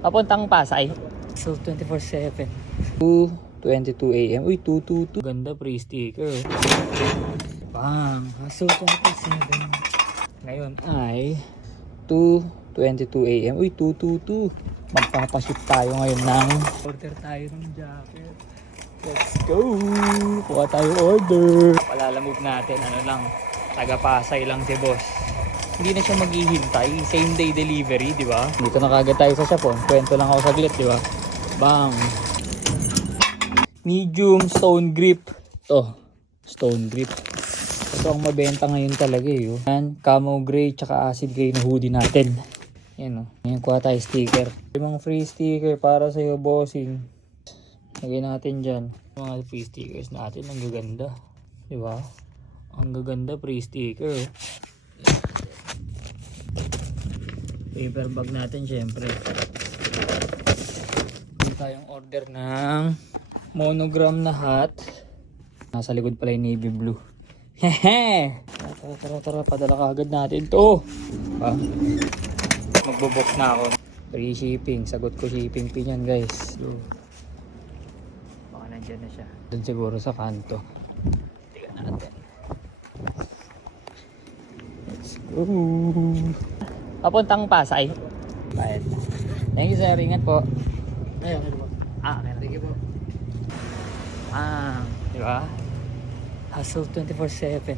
Papuntang Pasay. So 24/7. 2:22 AM. Uy, 222. Ganda pre-sticker. Bang! So 24/7. Ngayon ay 2:22 AM. Uy, 222. Magpapaship tayo ngayon ng order tayo ng jacket. Let's go! Kuha tayo order. Palalamog natin. Ano lang, taga Pasay lang si boss. Hindi na siya maghihintay. Same day delivery, di ba? Dito na kagad tayo sa shop. Kwento lang ako saglit, di ba? Bang! Medium stone grip. Ito, stone grip. Ito ang mabenta ngayon talaga eh. Yan, camo gray tsaka acid gray na hoodie natin. Yan o. Ngayon kuha tayo sticker. Yung mga free sticker para sa'yo, bossing. Lagay natin dyan. Mga free stickers natin, ang gaganda. Diba? Ang gaganda free sticker. Paper bag natin syempre. Hindi tayong order ng monogram na hat. Nasa likod pala yung navy blue. Hehe! Tara, padala kagad natin to. Magbo-book na ako. Free shipping. Sagot ko shipping pin yan guys. Baka nandyan na siya. Doon siguro sa kanto. Tingnan natin. Let's go. Papuntang Pasay. Bayad na. Thank you sir. Ingat po. Ayun, ano po? Okay. Thank you po. Diba? Hustle 24/7.